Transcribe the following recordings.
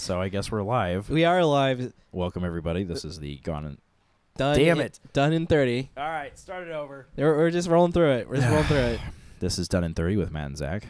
So I guess we're live. We are live. Welcome, everybody. This is the Done. Damn it. Done in 30. All right, start it over. We're just rolling through it. This is Done in 30 with Matt and Zach.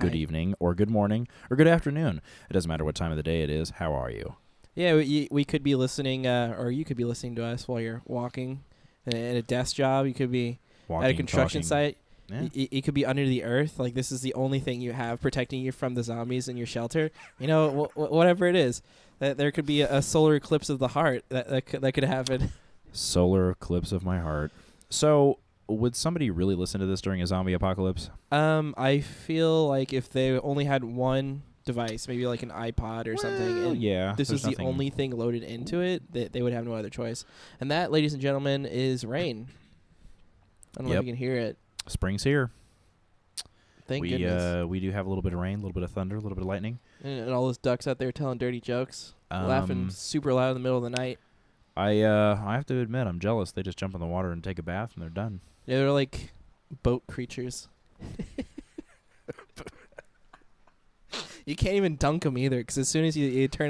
Good Hi. evening, or good morning, or good afternoon. It doesn't matter what time of the day it is. How are you? Yeah, we could be listening, or you could be listening to us while you're walking at a desk job. You could be Walking, at a construction talking. site. Yeah. You could be under the earth. Like, this is the only thing you have protecting you from the zombies in your shelter. You know, whatever it is. There could be a solar eclipse of the heart that could happen. Solar eclipse of my heart. So, would somebody really listen to this during a zombie apocalypse? I feel like if they only had one device, maybe like an iPod or something, and yeah. this there's was the nothing- only thing loaded into it, they would have no other choice. And that, ladies and gentlemen, is rain. I don't know if Yep. you can hear it. Spring's here. Thank goodness. We do have a little bit of rain, a little bit of thunder, a little bit of lightning. And all those ducks out there telling dirty jokes, laughing super loud in the middle of the night. I have to admit, I'm jealous. They just jump in the water and take a bath, and they're done. Yeah, they're like boat creatures. You can't even dunk them either, because as soon as you turn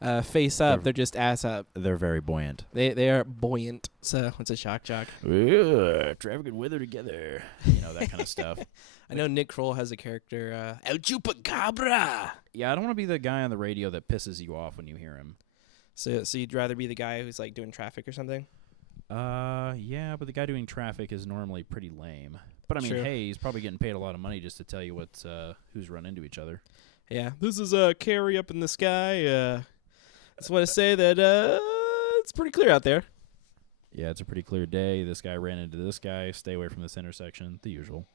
them face up, they're just ass up. They're very buoyant. They are buoyant, so it's a shock jock. Traffic and weather together. You know, that kind of stuff. I know Nick Kroll has a character, El Chupacabra. Yeah, I don't want to be the guy on the radio that pisses you off when you hear him. So you'd rather be the guy who's like doing traffic or something? Yeah, but the guy doing traffic is normally pretty lame. But I mean, True. hey, he's probably getting paid a lot of money just to tell you what's who's run into each other. Yeah. This is Carrie up in the sky. Just want to say that it's pretty clear out there. Yeah, it's a pretty clear day. This guy ran into this guy. Stay away from this intersection. The usual.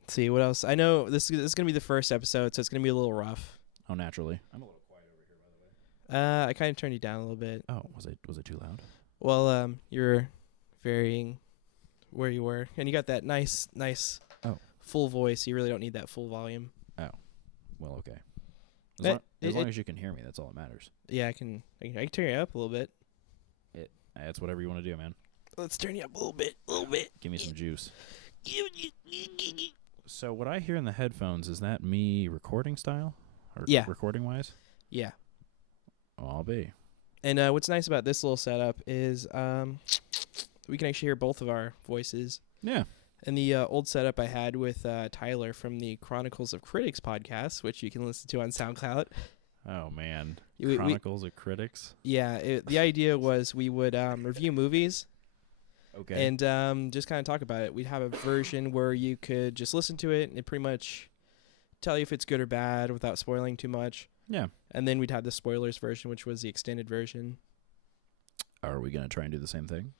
Let's see what else. I know this is gonna be the first episode, so it's gonna be a little rough. Oh, naturally. I'm a little quiet over here, by the way. I kind of turned you down a little bit. Oh, was it too loud? Well, you're varying where you were, and you got that nice full voice. You really don't need that full volume. Well, okay. As Long as you can hear me, that's all that matters. Yeah, I can turn you up a little bit. That's whatever you want to do, man. Let's turn you up a little bit. Give me some juice. So what I hear in the headphones, is that me recording style? Or Yeah. recording-wise? Yeah. Oh, I'll be. And what's nice about this little setup is we can actually hear both of our voices. Yeah. And the old setup I had with Tyler from the Chronicles of Critics podcast, which you can listen to on SoundCloud. Oh, man. We- Chronicles of Critics? Yeah, the idea was we would review movies Okay. and just kind of talk about it. We'd have a version where you could just listen to it and it pretty much tell you if it's good or bad without spoiling too much. Yeah. And then we'd have the spoilers version, which was the extended version. Are we going to try and do the same thing?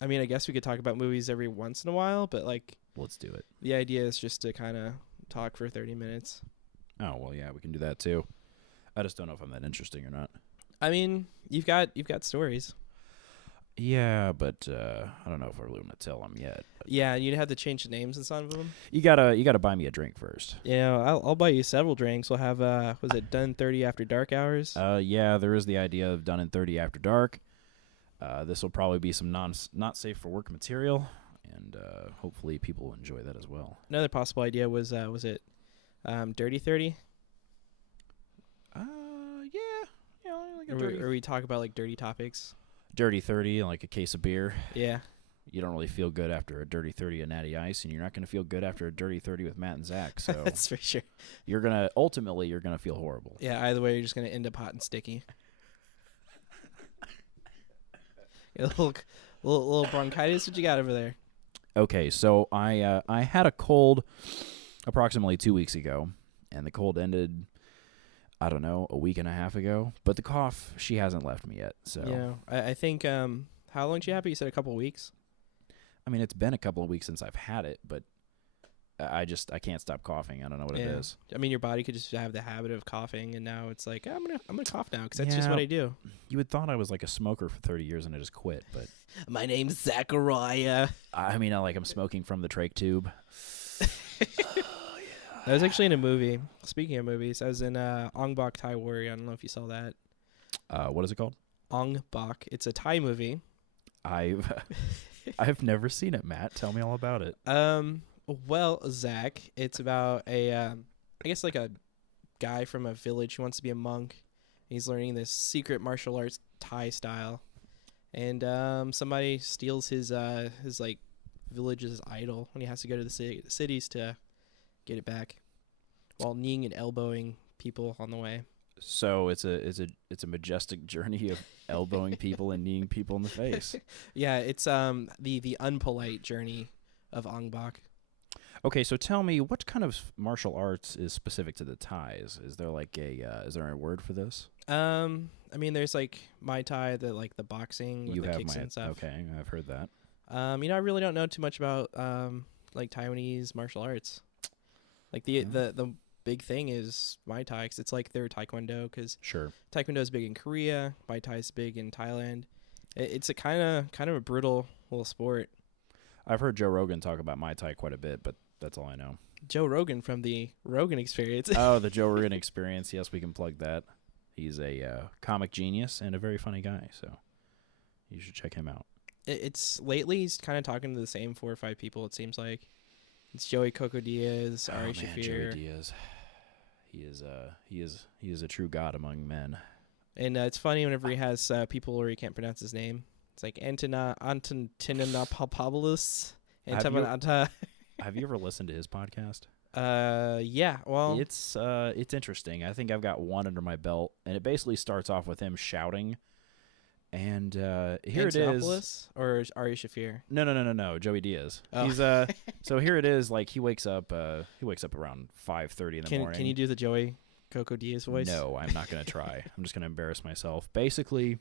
I mean, I guess we could talk about movies every once in a while, but like Let's do it. the idea is just to kind of talk for 30 minutes. Oh, well, yeah, we can do that, too. I just don't know if I'm that interesting or not. I mean, you've got stories. Yeah, but I don't know if we're going to tell them yet. Yeah, you'd have to change the names and some of them. You gotta buy me a drink first. You know, I'll buy you several drinks. We'll have was it Done 30 After Dark hours? Yeah, there is the idea of Done in 30 After Dark. This will probably be some not safe for work material, and hopefully people will enjoy that as well. Another possible idea was it Dirty 30? Yeah, like a Or we talk about like dirty topics. dirty 30, like a case of beer. Yeah. You don't really feel good after a dirty 30 of Natty Ice, and you're not going to feel good after a dirty 30 with Matt and Zach. So That's for sure. you're gonna feel horrible. Yeah, either way, you're just going to end up hot and sticky. A little bronchitis. What you got over there? Okay, so I had a cold approximately 2 weeks ago, and the cold ended, I don't know, a week and a half ago. But the cough, she hasn't left me yet. So Yeah, I think how long did you have it? You said a couple of weeks. I mean, it's been a couple of weeks since I've had it, but I can't stop coughing. I don't know what it is. I mean, your body could just have the habit of coughing, and now it's like I'm gonna cough now because that's just what I do. You would thought I was like a smoker for 30 years and I just quit, but My name's Zachariah. I mean, I'm smoking from the trach tube. I was actually in a movie. Speaking of movies, I was in Ong Bak Thai Warrior. I don't know if you saw that. What is it called? Ong Bak. It's a Thai movie. I've never seen it, Matt. Tell me all about it. Well, Zach, it's about a I guess like a guy from a village who wants to be a monk. He's learning this secret martial arts Thai style, and somebody steals his like village's idol when he has to go to the cities to get it back, while kneeing and elbowing people on the way. So it's a majestic journey of elbowing people and kneeing people in the face. Yeah, it's the unpolite journey of Ong Bak. Okay, so tell me, what kind of martial arts is specific to the Thais? Is there like is there a word for this? I mean, there's like Muay Thai, the boxing with You the have kicks and stuff. Okay, I've heard that. I really don't know too much about like Taiwanese martial arts. Like the big thing is Muay Thai, 'cause it's like their Taekwondo, because Sure. Taekwondo is big in Korea, Muay Thai is big in Thailand. It's a kind of a brutal little sport. I've heard Joe Rogan talk about Muay Thai quite a bit, but that's all I know. Joe Rogan from the Rogan Experience. Oh, the Joe Rogan Experience. Yes, we can plug that. He's a comic genius and a very funny guy, so you should check him out. It's lately he's kind of talking to the same 4 or 5 people. It seems like it's Joey Coco Diaz, Ari Shaffir. Joey Diaz. He is a true god among men. And it's funny whenever he has people where he can't pronounce his name. It's like Antonopoulos. Have you ever listened to his podcast? Yeah. Well, it's interesting. I think I've got one under my belt, and it basically starts off with him shouting, and here it is. Or Ari Shaffir? No, Joey Diaz. Oh. He's so here it is. Like he wakes up around 5:30 in the morning. Can you do the Joey Coco Diaz voice? No, I'm not gonna try. I'm just gonna embarrass myself. Basically,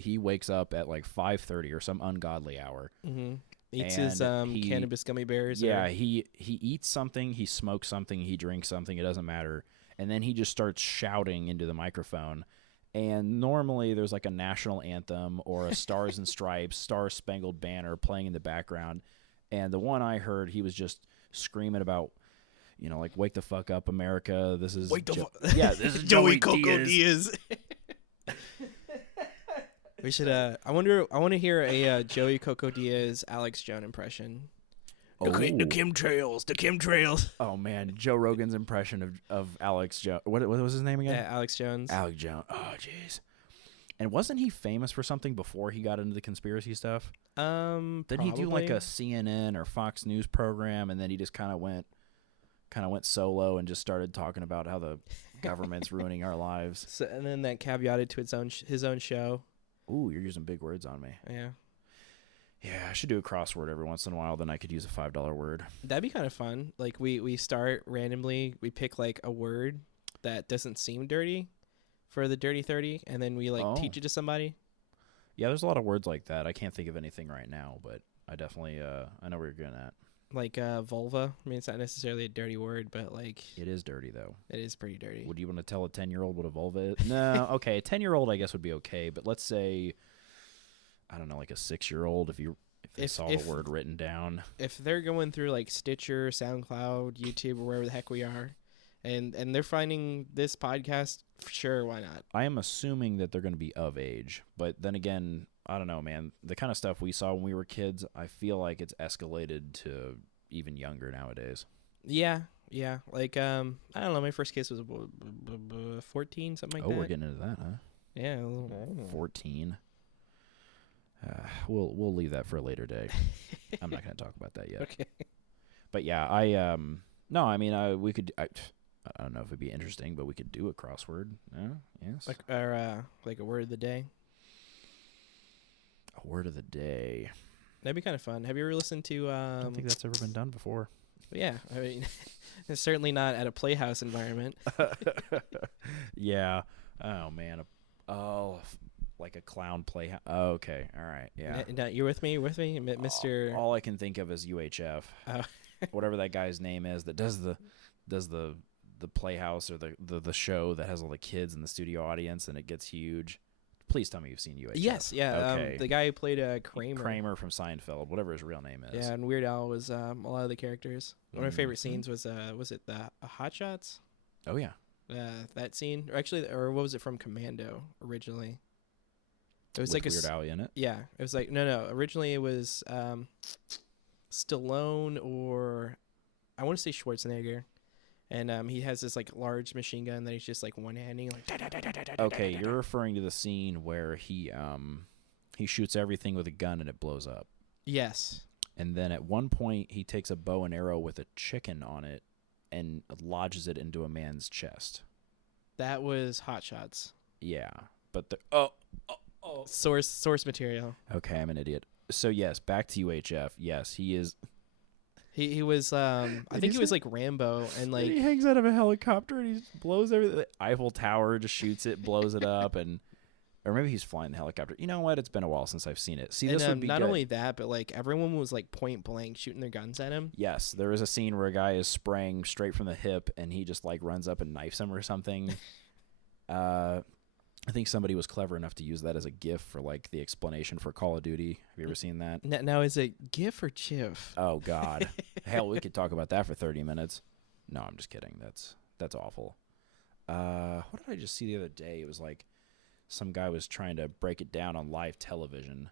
he wakes up at like 5:30 or some ungodly hour. Mm-hmm. Eats his cannabis gummy bears. Yeah, he eats something, he smokes something, he drinks something. It doesn't matter, and then he just starts shouting into the microphone. And normally there's like a national anthem or a Stars and Stripes, Star Spangled Banner playing in the background. And the one I heard, he was just screaming about, like, wake the fuck up, America. This is this is Joey Coco Diaz. We should. I want to hear a Joey Coco Diaz Alex Jones impression. The chemtrails. Oh man, Joe Rogan's impression of Alex Jones. What was his name again? Yeah, Alex Jones. Alex Jones. Oh jeez. And wasn't he famous for something before he got into the conspiracy stuff? Didn't he do like a CNN or Fox News program, and then he just kind of went solo and just started talking about how the government's ruining our lives? So, and then that caveated to his own show. Ooh, you're using big words on me. Yeah. Yeah, I should do a crossword every once in a while. Then I could use a $5 word. That'd be kind of fun. Like we start randomly. We pick like a word that doesn't seem dirty for the Dirty 30, and then we teach it to somebody. Yeah, there's a lot of words like that. I can't think of anything right now, but I definitely I know where you're going at. Like vulva. I mean, it's not necessarily a dirty word, but like it is dirty though. It is pretty dirty. Would you want to tell a 10-year-old what a vulva is? No, okay, a 10-year-old I guess would be okay, but let's say I don't know, like a 6-year-old if they saw the word written down. If they're going through like Stitcher, SoundCloud, YouTube, or wherever the heck we are, and they're finding this podcast, sure, why not? I am assuming that they're going to be of age, but then again, I don't know, man. The kind of stuff we saw when we were kids, I feel like it's escalated to even younger nowadays. Yeah. Like I don't know. My first kiss was 14, something like that. Oh, we're getting into that, huh? Yeah, 14. We'll leave that for a later day. I'm not going to talk about that yet. Okay. But yeah, we could. I don't know if it'd be interesting, but we could do a crossword. Yes. Like a word of the day. A word of the day. That'd be kind of fun. Have you ever listened to? I don't think that's ever been done before. Yeah, I mean, it's certainly not at a playhouse environment. Yeah. Oh man. Like a clown playhouse. Oh, okay. All right. Yeah. Now, you're with me, Mr. All I can think of is UHF. Oh. Whatever that guy's name is that does the playhouse or the show that has all the kids in the studio audience and it gets huge. Please tell me you've seen UHF. Yes, yeah. Okay. The guy who played Kramer. Kramer from Seinfeld, whatever his real name is. Yeah, and Weird Al was a lot of the characters. One of my favorite scenes was it the Hot Shots? Oh yeah. That scene, or what was it from Commando originally? It was with like Weird Al in it. Yeah, it was like no. Originally it was Stallone or I want to say Schwarzenegger, and he has this like large machine gun that he's just like one-handing, like. Okay, you're referring to the scene where he shoots everything with a gun and it blows up. Yes. And then at one point he takes a bow and arrow with a chicken on it and lodges it into a man's chest. That was Hot Shots. Yeah, but Source material. Okay, I'm an idiot. So yes, back to UHF. Yes, he is. He was I think he was like Rambo, and like he hangs out of a helicopter and he blows everything. The Eiffel Tower, just shoots it, blows it up, and or maybe he's flying the helicopter. You know what? It's been a while since I've seen it. See, this would be not good. only that, but like everyone was like point blank shooting their guns at him. Yes, there is a scene where a guy is spraying straight from the hip, and he just like runs up and knifes him or something. I think somebody was clever enough to use that as a GIF for like the explanation for Call of Duty. Have you ever seen that? Now is it GIF or GIF? Oh God, hell, we could talk about that for 30 minutes. No, I'm just kidding. That's awful. What did I just see the other day? It was like some guy was trying to break it down on live television.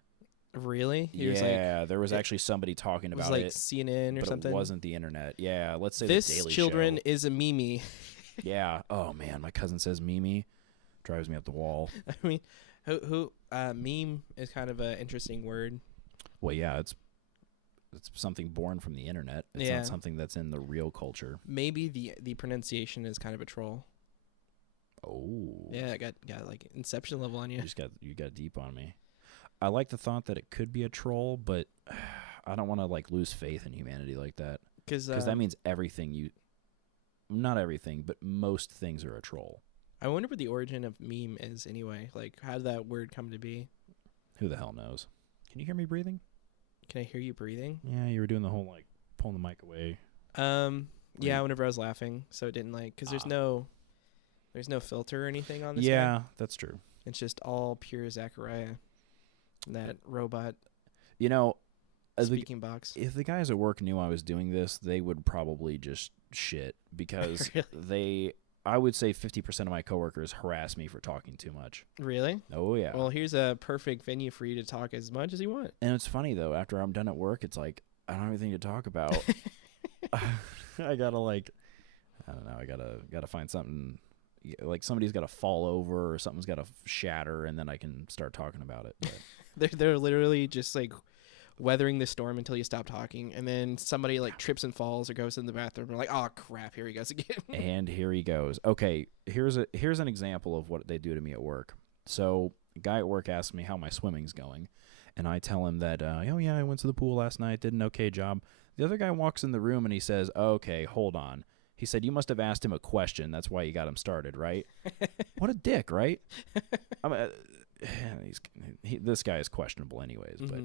Really? There was actually somebody talking about like it. CNN or but something. It wasn't the internet. Yeah, let's say this the Daily children Show. is a meme. Yeah. Oh man, my cousin says Mimi. Drives me up the wall. I mean, who meme is kind of an interesting word. Well, yeah, it's something born from the internet. It's not something that's in the real culture. Maybe the pronunciation is kind of a troll. Oh. Yeah, I got like Inception level on you. You got deep on me. I like the thought that it could be a troll, but I don't want to like lose faith in humanity like that. Because that means everything not everything, but most things are a troll. I wonder what the origin of meme is anyway. Like, how did that word come to be? Who the hell knows? Can you hear me breathing? Can I hear you breathing? Yeah, you were doing the whole like pulling the mic away. Yeah, whenever I was laughing, so it didn't like because there's no filter or anything on this. Yeah, guy. That's true. It's just all pure Zachariah. That robot. You know, speaking box. If the guys at work knew I was doing this, they would probably just shit because I would say 50% of my coworkers harass me for talking too much. Really? Oh, yeah. Well, here's a perfect venue for you to talk as much as you want. And it's funny, though. After I'm done at work, it's like, I don't have anything to talk about. I gotta, like, I don't know. I gotta find something. Like, somebody's got to fall over or something's got to shatter, and then I can start talking about it. They're literally just, like, weathering the storm until you stop talking, and then somebody like trips and falls or goes in the bathroom. We're like, oh crap, here he goes again. And here he goes. Okay, here's an example of what they do to me at work. So a guy at work asks me how my swimming's going, and I tell him that oh yeah, I went to the pool last night, did an okay job. The other guy walks in the room and he says, okay, hold on. He said, you must have asked him a question. That's why you got him started, right? What a dick, right? This guy is questionable anyways, but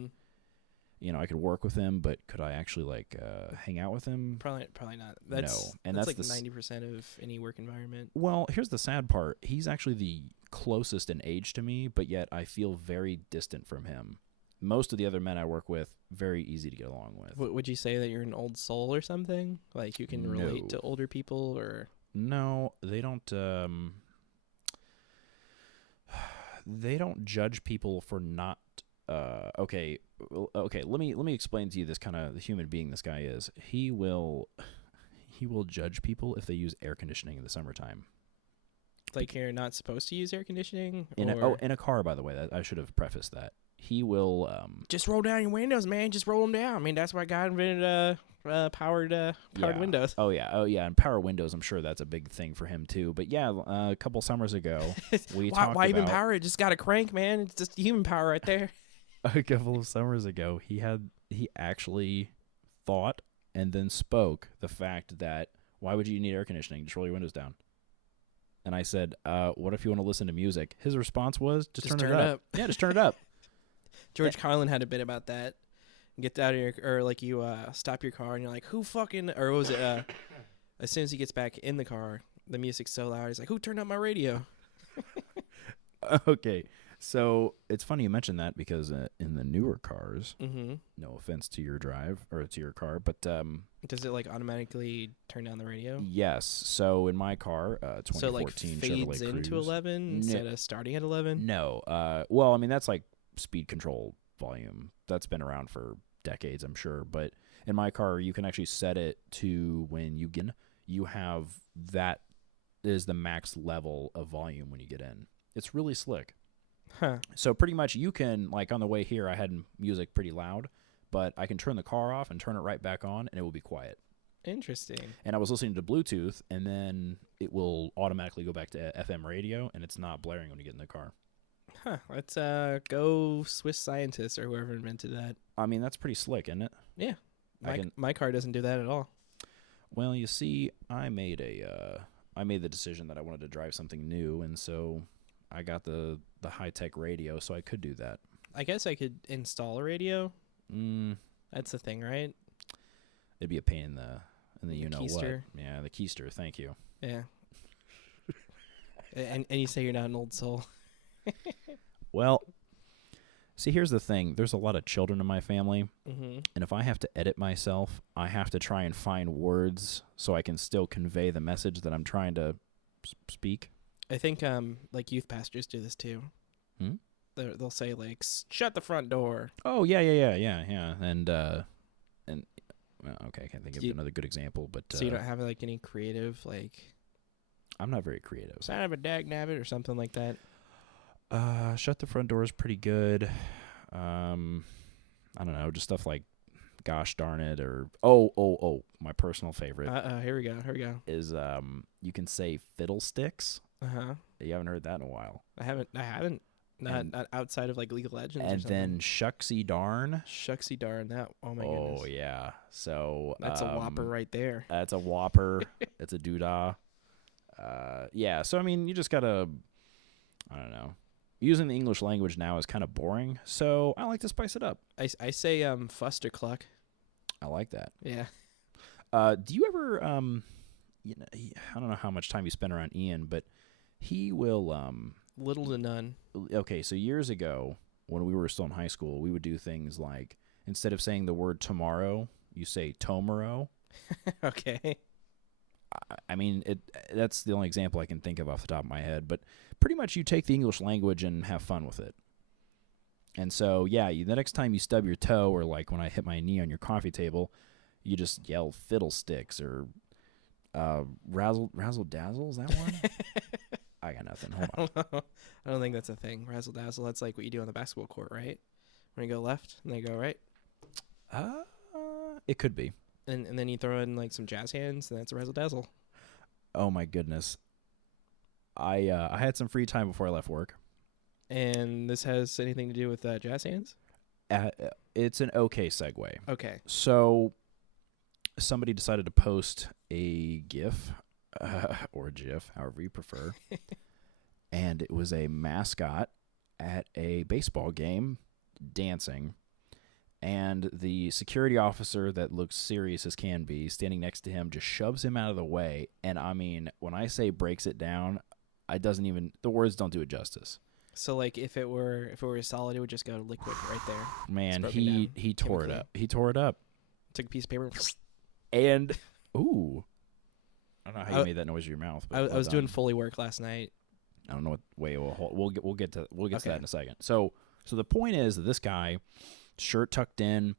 you know, I could work with him, but could I actually like hang out with him? Probably not. That's no, and that's like 90% of any work environment. Well, here's the sad part. He's actually the closest in age to me, but yet I feel very distant from him. Most of the other men I work with, very easy to get along with. Would you say that you're an old soul or something? Like you can relate to older people, or no? They don't. They don't judge people for not. Okay. Let me explain to you this kind of human being this guy is. He will judge people if they use air conditioning in the summertime. Like you're not supposed to use air conditioning. In a car, by the way. I should have prefaced that. He will just roll down your windows, man. Just roll them down. I mean, that's why God invented powered windows. Oh yeah, and power windows. I'm sure that's a big thing for him too. But yeah, a couple summers ago, we talked about why even power it. Just got a crank, man. It's just human power right there. A couple of summers ago, he actually thought and then spoke the fact that why would you need air conditioning? Just roll your windows down. And I said, what if you want to listen to music? His response was, just turn it up. Yeah, just turn it up. George Carlin had a bit about that. Get out of your, or like you stop your car and you're like, who fucking, or what was it? As soon as he gets back in the car, the music's so loud. He's like, who turned up my radio? Okay. So it's funny you mentioned that because in the newer cars, no offense to your drive or to your car, but does it like automatically turn down the radio? Yes. So in my car, 2014 so like fades Chevrolet into Cruze, 11 instead of starting at 11. No. Well, I mean that's like speed control volume. That's been around for decades, I'm sure. But in my car, you can actually set it to when you get. you have that is the max level of volume when you get in. It's really slick. Huh. So pretty much you can, like on the way here, I had music pretty loud, but I can turn the car off and turn it right back on, and it will be quiet. Interesting. And I was listening to Bluetooth, and then it will automatically go back to FM radio, and it's not blaring when you get in the car. Huh. Let's go Swiss scientists or whoever invented that. I mean, that's pretty slick, isn't it? Yeah. My car doesn't do that at all. Well, you see, I made the decision that I wanted to drive something new, and so I got the high-tech radio, so I could do that. I guess I could install a radio. Mm. That's the thing, right? It'd be a pain in the you know keister. what. Yeah, the keister. Thank you. Yeah. and you say you're not an old soul. Well, see, here's the thing. There's a lot of children in my family, and if I have to edit myself, I have to try and find words so I can still convey the message that I'm trying to speak. I think like youth pastors do this too. Hmm? They'll say like, "Shut the front door." Oh yeah, and well, okay, I can't think of another good example, but so you don't have like any creative like. I'm not very creative. Sign of a dag nabbit or something like that. Shut the front door is pretty good. I don't know, just stuff like gosh darn it, or oh, my personal favorite. Here we go. Is you can say fiddlesticks. Uh-huh. You haven't heard that in a while. I haven't. Not outside of like League of Legends. And or something. then shucksy darn. Shucksy darn that. Oh my goodness. Oh yeah. So that's a whopper right there. That's a whopper. It's a doodah. Yeah. So I mean, you just gotta. I don't know. Using the English language now is kind of boring, so I like to spice it up. I say fustercluck. I like that. Yeah. Do you ever I don't know how much time you spend around Ian, but he will little to none. Okay, so years ago when we were still in high school, we would do things like instead of saying the word tomorrow, you say tomorrow. Okay. I mean, that's the only example I can think of off the top of my head, but pretty much you take the English language and have fun with it. And so, yeah, the next time you stub your toe, or like when I hit my knee on your coffee table, you just yell fiddlesticks or razzle dazzle. Is that one? I got nothing. Hold on. I don't think that's a thing. Razzle dazzle. That's like what you do on the basketball court, right? When you go left and they go right. It could be. And then you throw in like some jazz hands, and that's a razzle dazzle. Oh my goodness. I had some free time before I left work. And this has anything to do with jazz hands? It's an okay segue. Okay. So somebody decided to post a GIF or GIF, however you prefer, and it was a mascot at a baseball game dancing, and the security officer that looks serious as can be standing next to him just shoves him out of the way, and I mean, when I say breaks it down, the words don't do it justice. So like if it were solid, it would just go to liquid right there. Man, he tore it up. He tore it up. Took a piece of paper and ooh. I don't know how you made that noise with your mouth. But I was doing Foley work last night. I don't know what way we'll get to that in a second. So the point is that this guy, shirt tucked in,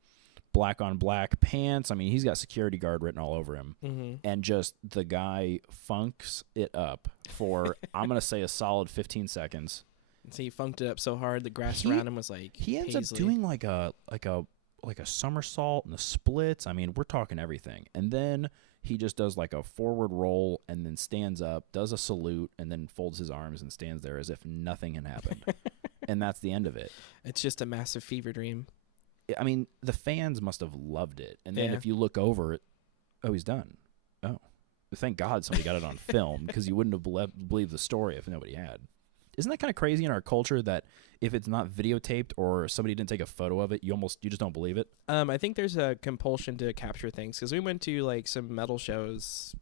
black on black pants. I mean, he's got security guard written all over him, and just the guy funks it up for I'm gonna say a solid 15 seconds. So he funked it up so hard the grass around him was like he ends paisley. Up doing like a somersault and the splits. I mean, we're talking everything, and then he just does like a forward roll and then stands up, does a salute, and then folds his arms and stands there as if nothing had happened. And that's the end of it. It's just a massive fever dream. I mean, the fans must have loved it. And then if you look over it, oh, he's done. Oh, thank God somebody got it on film, because you wouldn't have believed the story if nobody had. Isn't that kind of crazy in our culture that if it's not videotaped or somebody didn't take a photo of it, you just don't believe it? I think there's a compulsion to capture things, because we went to like some metal shows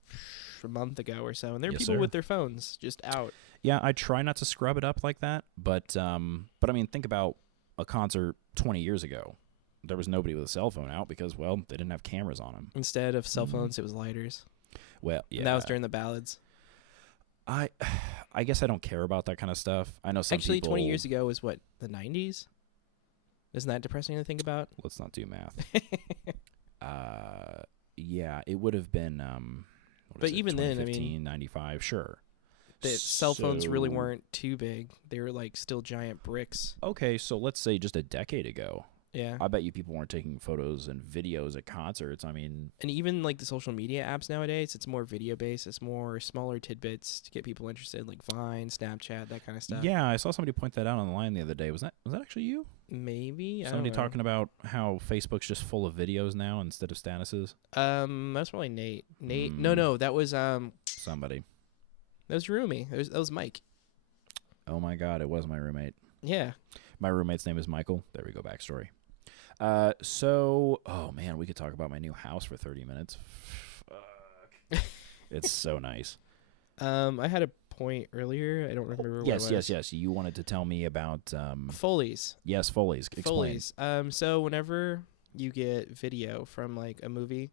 a month ago or so, and there were people with their phones just out. Yeah, I try not to scrub it up like that, but I mean, think about a concert 20 years ago. There was nobody with a cell phone out because, well, they didn't have cameras on them. Instead of cell phones, it was lighters. Well, yeah. And that was during the ballads. I guess I don't care about that kind of stuff. I know some Actually, people... 20 years ago was what, the 90s? Isn't that depressing to think about? Let's not do math. Yeah, it would have been, what But is it, even then, I mean, 2015, 95, sure. the cell phones really So- weren't too big. They were like still giant bricks. Okay, so let's say just a decade ago. Yeah. I bet you people weren't taking photos and videos at concerts. I mean, And even like the social media apps nowadays, it's more video based. It's more smaller tidbits to get people interested, like Vine, Snapchat, that kind of stuff. yeah, I saw somebody point that out online the other day. Was that actually you? Maybe. Somebody I don't know. talking about how Facebook's just full of videos now instead of statuses? That's probably Nate. Nate. Mm. No, that was Somebody. that was Rumi. That was Mike. Oh my God, it was my roommate. Yeah. My roommate's name is Michael. There we go, backstory. Oh man, we could talk about my new house for 30 minutes. Fuck. It's so nice. I had a point earlier. I don't remember what it was. Yes. You wanted to tell me about Foley's. yes, Foley's. Explain. Foley's. So whenever you get video from like a movie,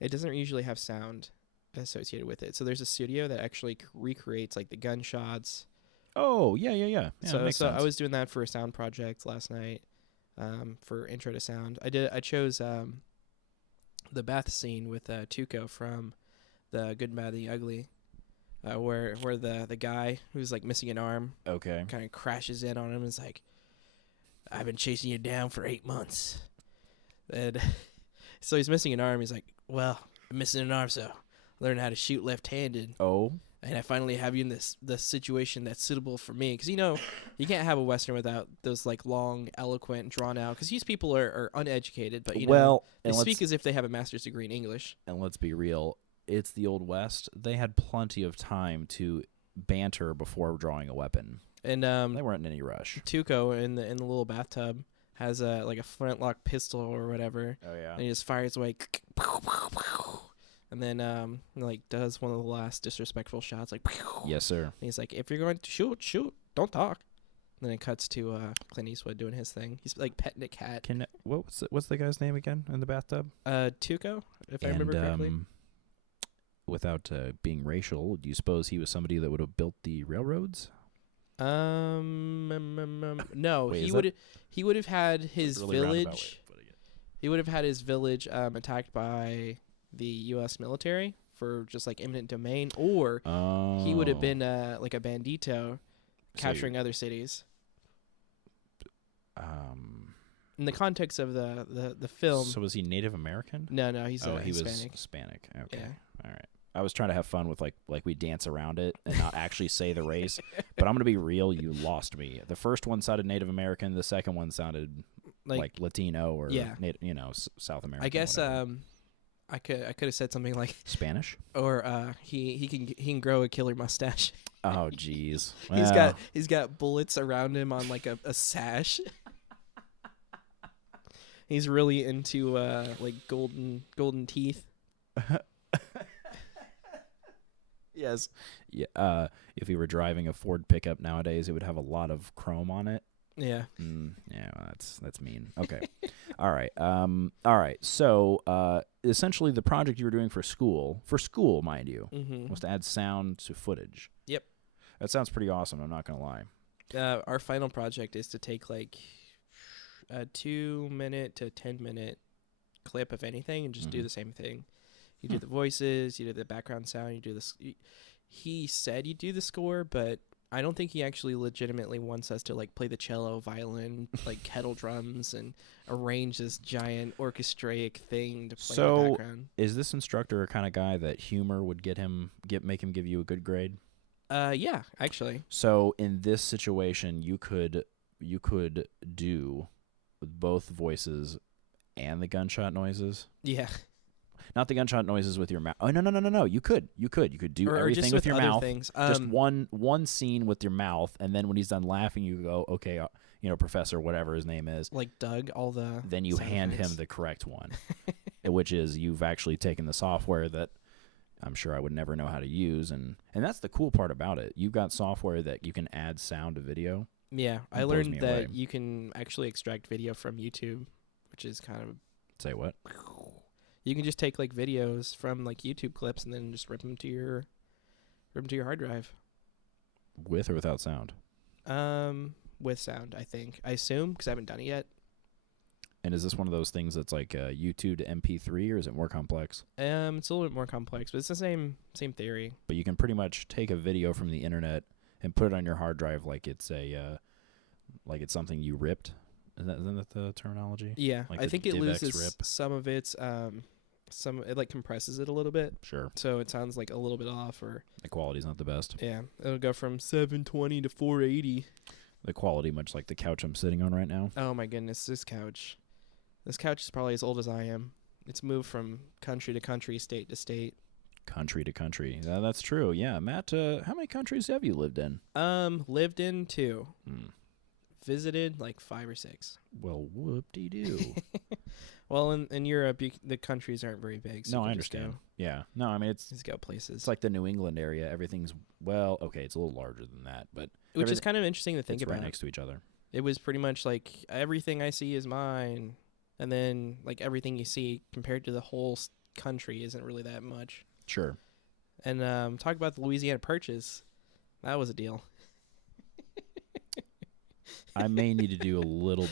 it doesn't usually have sound associated with it. So there's a studio that actually recreates like the gunshots. Oh, yeah. Yeah, so makes sense. I was doing that for a sound project last night. For intro to sound, I chose the bath scene with Tuco from the Good, Bad, the Ugly, where the guy who's like missing an arm Okay. kind of crashes in on him and is like, "I've been chasing you down for 8 months," and so he's missing an arm. He's like, "Well, I'm missing an arm, so learn how to shoot left-handed." Oh. And I finally have you in this situation that's suitable for me. Because, you can't have a Western without those, like, long, eloquent, drawn-out. Because these people are uneducated, but, they speak as if they have a master's degree in English. And let's be real, it's the Old West. They had plenty of time to banter before drawing a weapon. And They weren't in any rush. Tuco in the little bathtub has a flintlock pistol or whatever. Oh, yeah. And he just fires away. And then, does one of the last disrespectful shots, like, Yes, sir. and he's like, "If you're going to shoot, don't talk." And then it cuts to Clint Eastwood doing his thing. He's like petting a cat. What's the guy's name again in the bathtub? Tuco, if I remember correctly. Without being racial, do you suppose he was somebody that would have built the railroads? No, Wait, he would have had his Really roundabout way village. of putting it. He would have had his village attacked by the U.S. military for just like eminent domain, or he would have been like a bandito capturing other cities. In the context of the film. So was he Native American? No, he's he Hispanic. was Hispanic. Okay. Yeah. All right. I was trying to have fun with like we dance around it and not actually say the race. But I'm gonna be real. You lost me. The first one sounded Native American. The second one sounded like Latino or South American. I guess whatever. I could have said something like Spanish. or he can grow a killer mustache. Oh, jeez. He's got bullets around him on like a sash. He's really into like golden teeth. Yes. Yeah. If he were driving a Ford pickup nowadays, it would have a lot of chrome on it. Yeah. Yeah, well, that's mean. Okay. All right. All right. So, essentially, the project you were doing for school, mind you, was to add sound to footage. Yep. That sounds pretty awesome. I'm not gonna lie. Our final project is to take like a 2-minute to 10-minute clip of anything and just do the same thing. You do the voices, you do the background sound, you do this. He said you do the score, but I don't think he actually legitimately wants us to like play the cello, violin, like kettle drums, and arrange this giant orchestraic thing to play in the background. Is this instructor a kind of guy that humor would make him give you a good grade? Yeah, actually. So in this situation, you could do both voices and the gunshot noises. Yeah. Not the gunshot noises with your mouth. Oh no! You could do or everything just with your mouth. Things. Just one scene with your mouth, and then when he's done laughing, you go, okay, Professor, whatever his name is. Like Doug, all the. Then you hand him the correct one, which is you've actually taken the software that I'm sure I would never know how to use, and that's the cool part about it. You've got software that you can add sound to video. Yeah, I learned that you can actually extract video from YouTube, which is kind of. Say what? You can just take like videos from like YouTube clips and then just rip them to your hard drive. With or without sound? With sound, I think. I assume, because I haven't done it yet. And is this one of those things that's like YouTube to MP3, or is it more complex? It's a little bit more complex, but it's the same theory. But you can pretty much take a video from the internet and put it on your hard drive like it's like it's something you ripped. Isn't that the terminology? Yeah, Like I the think it DivX loses rip? some of its it like compresses it a little bit, Sure. so it sounds like a little bit off, or The quality's not the best. yeah, it'll go from 720 to 480. The quality, much like the couch I'm sitting on right now. Oh my goodness, this couch is probably as old as I am. It's moved from country to country, state to state. Country to country. That's true. Yeah, Matt, how many countries have you lived in? Lived in 2. Hmm. Visited like 5 or 6. Well, whoop-de-doo. Well, in Europe, the countries aren't very big. So No, you I can just understand. go- Yeah. No, I mean, it's Just go places. it's like the New England area. Everything's, well, okay, it's a little larger than that, but Which is kind of interesting to think it's about. right next to each other. It was pretty much like everything I see is mine, and then like everything you see compared to the whole country isn't really that much. Sure. And talk about the Louisiana Purchase. That was a deal. I may need to do a little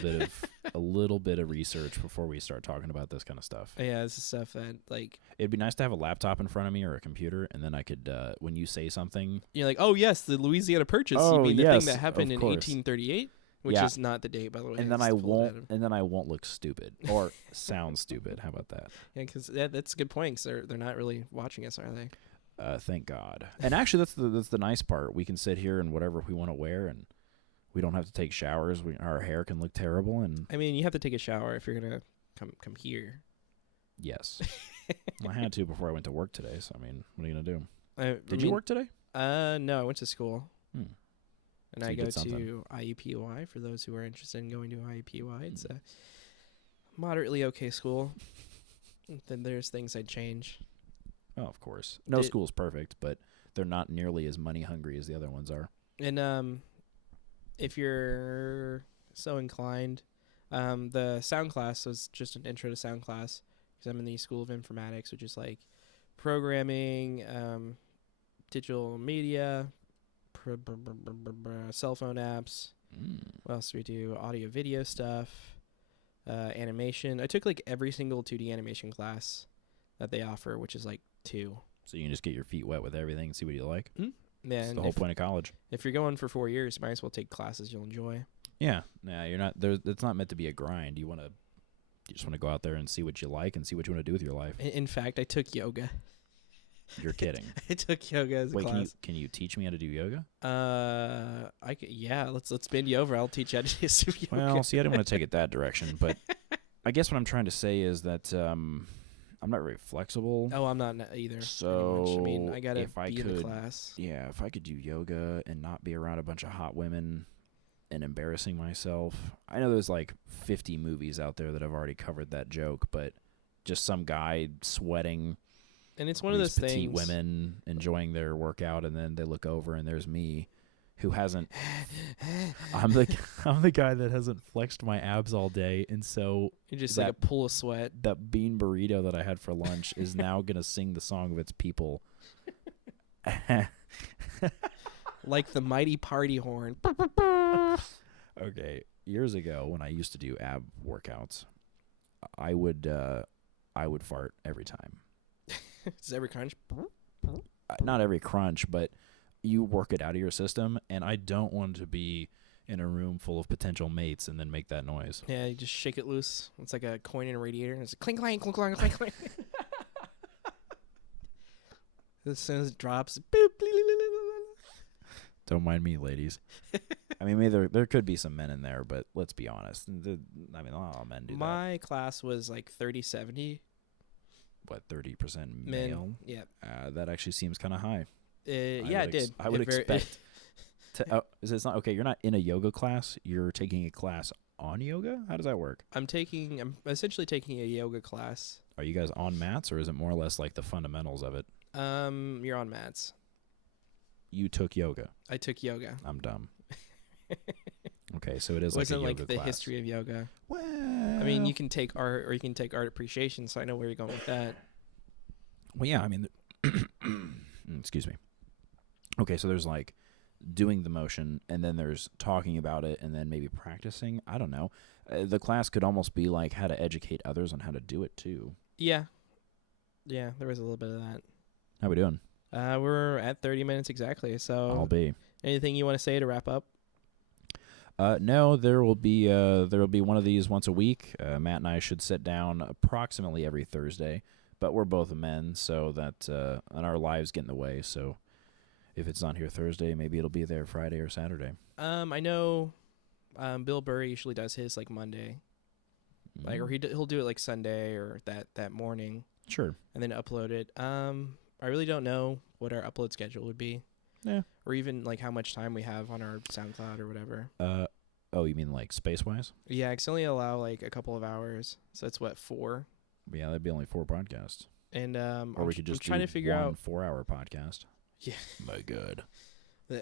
bit of research before we start talking about this kind of stuff. Yeah, this is stuff that like It'd be nice to have a laptop in front of me or a computer, and then I could, when you say something, you're like, oh yes, the Louisiana Purchase. Oh, you mean the yes, thing that happened of in course. 1838, which Yeah. is not the date, by the way. and then just I pulled it out won't, and then I won't look stupid or sound stupid. How about that? Yeah, because that's a good point. Cause they're not really watching us, are they? Thank God. And actually, that's the nice part. We can sit here in whatever we want to wear, and we don't have to take showers. Our hair can look terrible, and I mean, you have to take a shower if you're gonna come here. yes, I had to before I went to work today. So I mean, what are you gonna do? Did you you work today? No, I went to school. Hmm. And So I you go did something. to IUPUI for those who are interested in going to IUPUI. It's a moderately okay school. Then there's things I'd change. Oh, of course. No school's perfect, but they're not nearly as money hungry as the other ones are. And if you're so inclined, the sound class was just an intro to sound class because I'm in the School of Informatics, which is like programming, digital media, cell phone apps. What else do we do? Audio, video stuff, animation. I took like every single 2D animation class that they offer, which is like 2. So you can just get your feet wet with everything and see what you like. Yeah, That's and the whole point of college. if you're going for 4 years, you might as well take classes you'll enjoy. Yeah. Nah, you're not there. It's not meant to be a grind. You just want to go out there and see what you like and see what you want to do with your life. In fact, I took yoga. You're kidding. I took yoga as a Wait, class. can you teach me how to do yoga? Yeah, let's bend you over. I'll teach you how to do some yoga. Well, see, I didn't want to take it that direction, but I guess what I'm trying to say is that I'm not very flexible. Oh, I'm not either. So, pretty much. I mean, I gotta if I be in the could- class. Yeah, if I could do yoga and not be around a bunch of hot women and embarrassing myself. I know there's like 50 movies out there that have already covered that joke, but just some guy sweating, And it's one of these those petite things. women enjoying their workout, and then they look over and there's me, who hasn't. I'm the guy that hasn't flexed my abs all day, and so You're just like a pool of sweat. that bean burrito that I had for lunch is now gonna sing the song of its people. Like the mighty party horn. Okay, years ago when I used to do ab workouts, I would fart every time. Does every crunch? Not every crunch, but you work it out of your system, and I don't want to be in a room full of potential mates and then make that noise. Yeah, you just shake it loose. It's like a coin in a radiator. It's a clink, clank, clink, clank, clink, clank. As soon as it drops, boop. Don't mind me, ladies. I mean, maybe there could be some men in there, but let's be honest. I mean, all men do that. My class was like 30-70 What, 30% men. male? Yeah. That actually seems kind of high. Yeah, it did. I would It very- expect. It's not okay. You're not in a yoga class. You're taking a class on yoga. How does that work? I'm essentially taking a yoga class. Are you guys on mats, or is it more or less like the fundamentals of it? You're on mats. You took yoga. I took yoga. I'm dumb. Okay, so it is It wasn't like a like yoga the class. history of yoga. Well, I mean, you can take art, or you can take art appreciation. So I know where you're going with that. Well, yeah. I mean, excuse me. Okay, so there's like doing the motion, and then there's talking about it, and then maybe practicing. I don't know. The class could almost be like how to educate others on how to do it too. Yeah. Yeah, there was a little bit of that. How we doing? We're at 30 minutes exactly. So I'll be. anything you want to say to wrap up? No, there will be one of these once a week. Matt and I should sit down approximately every Thursday, but we're both men, so that and our lives get in the way. So if it's not here Thursday, maybe it'll be there Friday or Saturday. I know Bill Burr usually does his like Monday, like or he'll do it like Sunday or that morning. Sure. And then upload it. I really don't know what our upload schedule would be. Yeah. Or even like how much time we have on our SoundCloud or whatever. Oh, you mean like space-wise? Yeah, I can only allow like a couple of hours. So that's what, 4? Yeah, that'd be only 4 podcasts. And or we could just trying to figure out 4-hour podcast. Yeah. My God.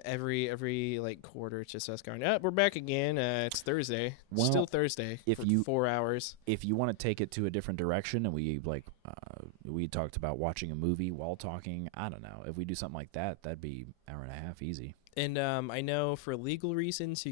Every like quarter, it's just us going, we're back again. It's Thursday. Well, Still Thursday for 4 hours. If you want to take it to a different direction, and we talked about watching a movie while talking, I don't know. If we do something like that, that'd be hour and a half easy. And I know for legal reasons, you